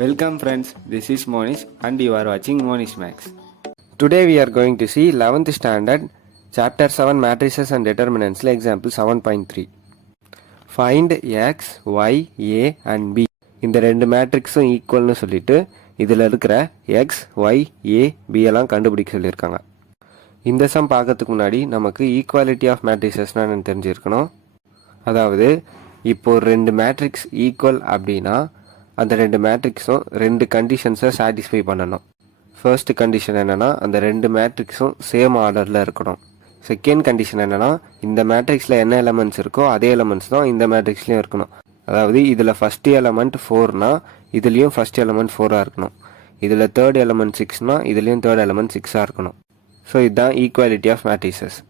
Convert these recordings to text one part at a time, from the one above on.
Welcome friends, this is Monish and you are watching MonishMaths. Today we are going to see 11th standard chapter 7 Matrices and Determinants example 7.3. Find x, y, a and b. இந்த ரெண்டு மேட்ரிக்ஸும் ஈக்குவல்னு சொல்லிட்டு இதில் இருக்கிற x, y, a, b எல்லாம் கண்டுபிடிக்க சொல்லியிருக்காங்க. இந்த some பார்க்கறதுக்கு முன்னாடி நமக்கு ஈக்குவாலிட்டி ஆஃப் மேட்ரிசஸ்னா என்னன்னு தெரிஞ்சிருக்கணும். அதாவது இப்போ ரெண்டு மேட்ரிக்ஸ் ஈக்குவல் அப்படின்னா அந்த ரெண்டு மேட்ரிக்ஸும் ரெண்டு கண்டிஷன்ஸை சாட்டிஸ்ஃபை பண்ணணும். ஃபர்ஸ்ட் கண்டிஷன் என்னென்னா அந்த ரெண்டு மேட்ரிக்ஸும் சேம் ஆர்டரில் இருக்கணும். செகண்ட் கண்டிஷன் என்னென்னா இந்த மேட்ரிக்ஸில் என்ன எலமெண்ட்ஸ் இருக்கோ அதே எலமெண்ட்ஸ் தான் இந்த மேட்ரிக்ஸ்லையும் இருக்கணும். அதாவது இதில் ஃபஸ்ட் எலமெண்ட் 4னா இதுலேயும் ஃபஸ்ட் எலமெண்ட் 4ஆக இருக்கணும். இதில் தேர்ட் எலமெண்ட் 6னா இதுலேயும் தேர்ட் எலமெண்ட் 6ஆக இருக்கணும். ஸோ இதுதான் ஈக்குவாலிட்டி ஆஃப் மேட்ரிசஸ்.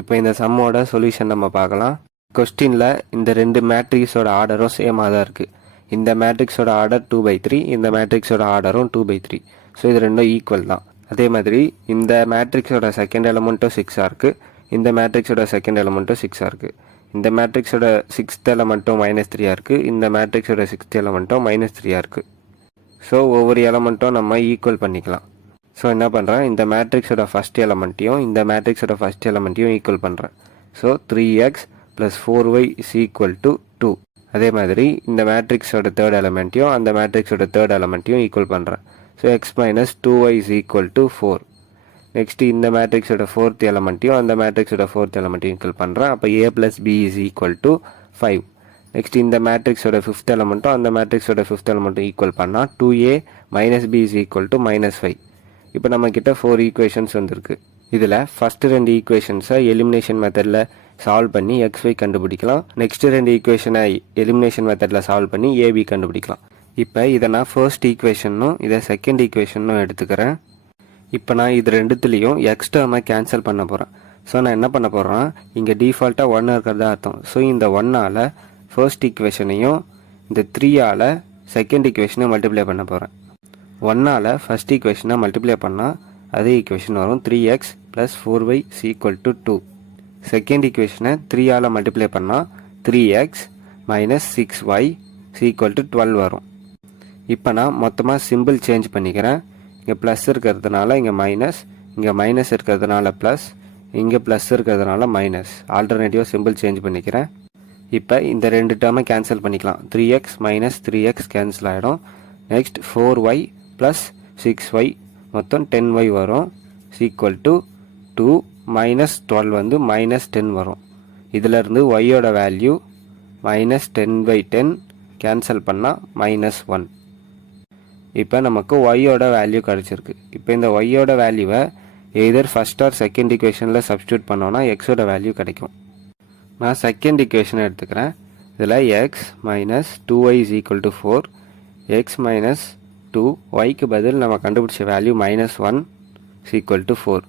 இப்போ இந்த சம்மோட சொல்யூஷன் நம்ம பார்க்கலாம். கொஸ்டினில் இந்த ரெண்டு மேட்ரிக்ஸோட ஆர்டரும் சேமாக தான் இருக்குது. இந்த மேட்ரிக்ஸோட ஆர்டர் 2/3, இந்த மேட்ரிக்ஸோட ஆர்டரும் 2/3. ஸோ இது ரெண்டும் ஈக்குவல் தான். அதே மாதிரி இந்த மேட்ரிக்ஸோட செகண்ட் எலமெண்ட்டும் 6ஆக இருக்குது, இந்த மேட்ரிக்ஸோட செகண்ட் எலமெண்ட்டும் 6ஆக இருக்குது. இந்த மேட்ரிக்ஸோட 6th எலமெண்ட்டும் -3ஆக இருக்குது, இந்த மேட்ரிக்ஸோட 6th எலமெண்ட்டும் -3ஆக இருக்குது. ஸோ ஒவ்வொரு எலமெண்ட்டும் நம்ம ஈக்குவல் பண்ணிக்கலாம். ஸோ என்ன பண்ணுறேன், இந்த மேட்ரிக்ஸோட ஃபஸ்ட் எலமெண்ட்டையும் இந்த மேட்ரிக்ஸோட ஃபஸ்ட் எலமெண்ட்டையும் ஈக்குவல் பண்ணுறேன். So 3x + 4y = 2. அதே மாதிரி இந்த மேட்ரிக்ஸோட தேர்ட் எலமெண்ட்டையும் அந்த மேட்ரிக்ஸோட தேர்ட் எலமெண்ட்டையும் ஈக்குவல் பண்ணுறேன். So x - 2y = 4. நெக்ஸ்ட் இந்த மேட்ரிக்ஸோட ஃபோர்த் எலமெண்ட்டையும் அந்த மேட்ரிக்ஸோட ஃபோர்த் எலமெண்ட்டையும் ஈக்குவல் பண்ணுறேன். அப்போ a + b = 5. நெக்ஸ்ட் இந்த மேட்ரிக்ஸோட ஃபிஃப்த் எலமெண்ட்டும் அந்த மேட்ரிக்ஸோட ஃபிஃப்த் எலமெண்ட்டும் ஈக்குவல் பண்ணால் 2a - b = -5. இப்போ நம்மக்கிட்ட 4 ஈக்குவேஷன்ஸ் வந்திருக்கு. இதில் ஃபஸ்ட்டு ரெண்டு ஈக்குவேஷன்ஸை எலிமினேஷன் மெத்தடில் சால்வ் பண்ணி xy கண்டுபிடிக்கலாம். நெக்ஸ்ட்டு ரெண்டு ஈக்குவேஷனை எலிமினேஷன் மெத்தடில் சால்வ் பண்ணி ab கண்டுபிடிக்கலாம். இப்போ இதை நான் ஃபர்ஸ்ட் ஈக்குவேஷனும் இதை செகண்ட் ஈக்குவேஷனும் எடுத்துக்கிறேன். இப்போ நான் இது ரெண்டுத்துலேயும் எக்ஸ் டேர்மை கேன்சல் பண்ண போகிறேன். ஸோ நான் என்ன பண்ண போகிறேன்னா இங்கே டிஃபால்ட்டாக 1 இருக்கிறதா அர்த்தம். ஸோ இந்த 1ஆல் ஃபர்ஸ்ட் ஈக்குவேஷனையும் இந்த 3ஆல் செகண்ட் ஈக்குவேஷனையும் மல்டிப்ளை பண்ண போகிறேன். 1ஆல் ஃபர்ஸ்ட் ஈக்குவேஷனை மல்டிப்ளை பண்ணால் அதே ஈக்குவேஷன் வரும், 3x + 4y = 2. செகண்ட் ஈக்குவேஷனை 3ஆல் மல்டிப்ளை பண்ணால் 3x - 6y = 12 வரும். இப்போ நான் மொத்தமாக சிம்பிள் சேஞ்ச் பண்ணிக்கிறேன். இங்கே ப்ளஸ் இருக்கிறதுனால இங்கே மைனஸ், இங்கே மைனஸ் இருக்கிறதுனால ப்ளஸ், இங்கே ப்ளஸ் இருக்கிறதுனால மைனஸ். ஆல்டர்னேட்டிவாக சிம்பிள் சேஞ்ச் பண்ணிக்கிறேன். இப்போ இந்த ரெண்டு டேர்மை கேன்சல் பண்ணிக்கலாம். 3x - 3x கேன்சல் ஆகிடும். நெக்ஸ்ட் 4y + 6y மொத்தம் 10y வரும் = 2 -12 வந்து -10 வரும். இதிலிருந்து yயோட வேல்யூ -10/10 கேன்சல் பண்ணால் -1. இப்போ நமக்கு yயோட வேல்யூ கிடச்சிருக்கு. இப்போ இந்த yயோட வேல்யூவை எய்தர் ஃபஸ்ட் ஆர் செகண்ட் ஈக்குவேஷனில் சப்ஸ்டியூட் பண்ணோன்னா எக்ஸோட வேல்யூ கிடைக்கும். நான் செகண்ட் ஈக்குவேஷனை எடுத்துக்கிறேன். இதில் x - 2y = 4, x - 2, yக்கு பதில் நம்ம கண்டுபிடிச்ச வேல்யூ -1 = 4.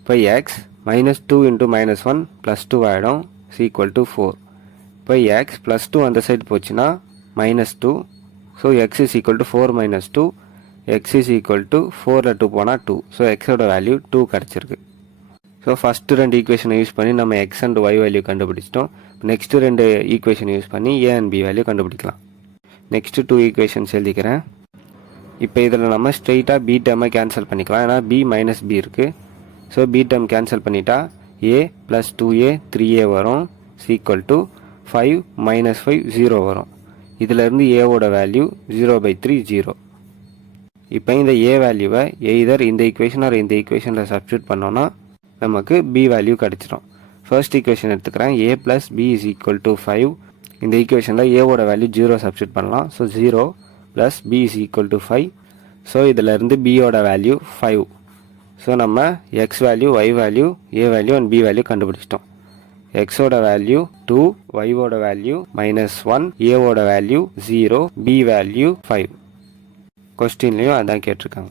இப்போ x -2 × -1 +2 ஆகிடும் = 4. இப்போ x +2 அந்த சைடு போச்சுன்னா -2. ஸோ x = 4 - 2, x = 4ல் 2 போனால் 2. ஸோ எக்ஸோட வேல்யூ 2 கிடச்சிருக்கு. ஸோ ஃபஸ்ட்டு ரெண்டு ஈக்குவேஷனை யூஸ் பண்ணி நம்ம x அண்ட் y வேல்யூ கண்டுபிடிச்சிட்டோம். நெக்ஸ்ட்டு ரெண்டு ஈக்குவேஷன் யூஸ் பண்ணி a அண்ட் b வேல்யூ கண்டுபிடிக்கலாம். நெக்ஸ்ட்டு 2 ஈக்குவேஷன்ஸ் எழுதிக்கிறேன். இப்போ இதில் நம்ம ஸ்ட்ரெயிட்டாக b டேர்மை கேன்சல் பண்ணிக்கலாம். ஏன்னா b - b இருக்குது. ஸோ b டேர்ம் கேன்சல் பண்ணிட்டா a + 2a 3a வரும் = 5 - 5 0 வரும். இதிலேருந்து ஏவோட வேல்யூ 0/3 0. இப்போ இந்த a வேல்யூவை எய்தர் இந்த ஈக்குவேஷன் ஆர் இந்த ஈக்குவேஷனில் சப்ஸ்டியூட் பண்ணோன்னா நமக்கு b வேல்யூ கிடச்சிடும். ஃபர்ஸ்ட் ஈக்குவேஷன் எடுத்துக்கிறேன். a + b = 5. இந்த ஈக்குவேஷனில் ஏவோட வேல்யூ 0 சப்ஸ்டியூட் பண்ணலாம். So 0 + b = 5. ஸோ இதிலேருந்து bயோட வேல்யூ 5. ஸோ நம்ம x value, y value, a value and b value கண்டுபிடிச்சிட்டோம். எக்ஸோட வேல்யூ 2, yவோட வேல்யூ -1, ஏவோட வேல்யூ 0, b வேல்யூ 5. கொஸ்டின்லேயும் அதான் கேட்டிருக்காங்க.